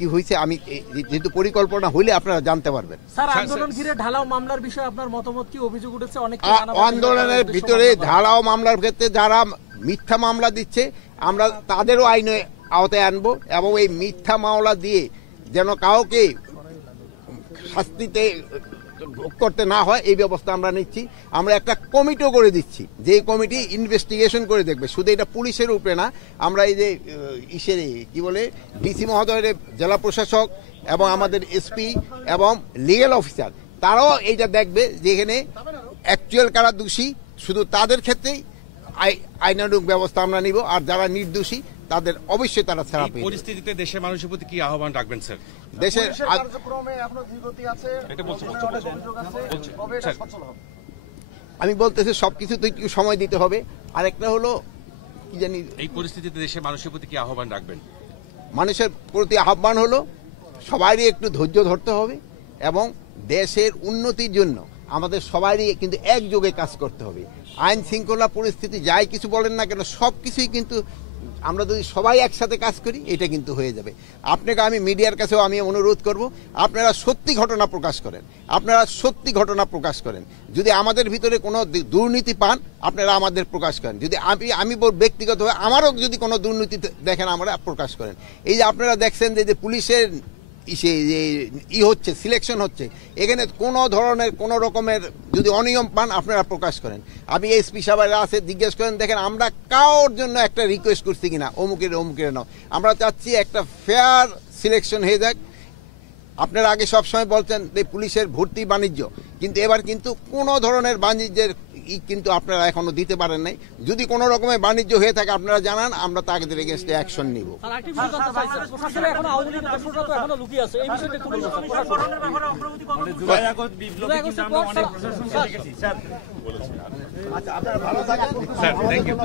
কি হয়েছে আমি যেহেতু পরিকল্পনা হইলে আপনারা জানতে পারবেন। স্যার, আন্দোলন ঘিরে ঢালাও মামলার বিষয়ে আপনার মতামত কি? অভিযোগ উঠেছে অনেক আন্দোলনের ভিতরে ঢালাও মামলার ক্ষেত্রে যারা মিথ্যা মামলা দিচ্ছে আমরা তাদেরও আইনে আওতায় আনবো এবং এই মিথ্যা মামলা দিয়ে যেন কাউকে শাস্তিতে ভোগ করতে না হয় এই ব্যবস্থা আমরা নিচ্ছি। আমরা একটা কমিটিও করে দিচ্ছি, যে কমিটি ইনভেস্টিগেশন করে দেখবে। শুধু এটা পুলিশের উপরে না, আমরা এই যে ইসের কি বলে ডিসি মহোদয়ের জেলা প্রশাসক এবং আমাদের এসপি এবং লিগ্যাল অফিসার তারাও এইটা দেখবে যে এখানে অ্যাকচুয়াল কারা দোষী, শুধু তাদের ক্ষেত্রেই আইনানুগ ব্যবস্থা আমরা নিব, আর যারা নির্দোষী তাদের অবশ্যই তারা ছাড়া পেয়ে। পরিস্থিতিতে দেশের মানুষের প্রতি কি আহ্বান রাখবেন স্যার? দেশের আমি বলতেছি সবকিছু তো একটু সময় দিতে হবে। আর একটা হলো কি জানি, এই পরিস্থিতিতে দেশের মানুষের প্রতি কি আহ্বান রাখবেন? মানুষের প্রতি আহ্বান হলো সবারই একটু ধৈর্য ধরতে হবে এবং দেশের উন্নতির জন্য আমাদের সবারই কিন্তু একযোগে কাজ করতে হবে। আইন শৃঙ্খলা পরিস্থিতি যাই কিছু বলেন না কেন, সব কিছুই কিন্তু আমরা যদি সবাই একসাথে কাজ করি এটা কিন্তু হয়ে যাবে। আপনাকে আমি মিডিয়ার কাছেও আমি অনুরোধ করব, আপনারা সত্যি ঘটনা প্রকাশ করেন, আপনারা সত্যি ঘটনা প্রকাশ করেন। যদি আমাদের ভিতরে কোনো দুর্নীতি পান আপনারা আমাদের প্রকাশ করেন, যদি আমি ব্যক্তিগতভাবে আমারও যদি কোনো দুর্নীতি দেখেন আমরা প্রকাশ করেন। এই যে আপনারা দেখছেন যে পুলিশের হচ্ছে সিলেকশন হচ্ছে, এখানে কোনো ধরনের কোনো রকমের যদি অনিয়ম পান আপনারা প্রকাশ করেন। আমি এসপি সাহেবরা আছে জিজ্ঞেস করেন, দেখেন আমরা কারোর জন্য একটা রিকোয়েস্ট করছি কিনা অমুকের নাও, আমরা চাচ্ছি একটা ফেয়ার সিলেকশন হয়ে যাক। আপনারা আগে সবসময় বলছেন যে পুলিশের ভর্তি বাণিজ্য, কিন্তু এবার কিন্তু কোনো ধরনের বাণিজ্যের কিন্তু আপনারা এখনো দিতে পারেন নাই। যদি কোনো রকমের বাণিজ্য হয়ে থাকে আপনারা জানান, আমরা তাদের এগেইনস্টে অ্যাকশন নিব। Sir thank you.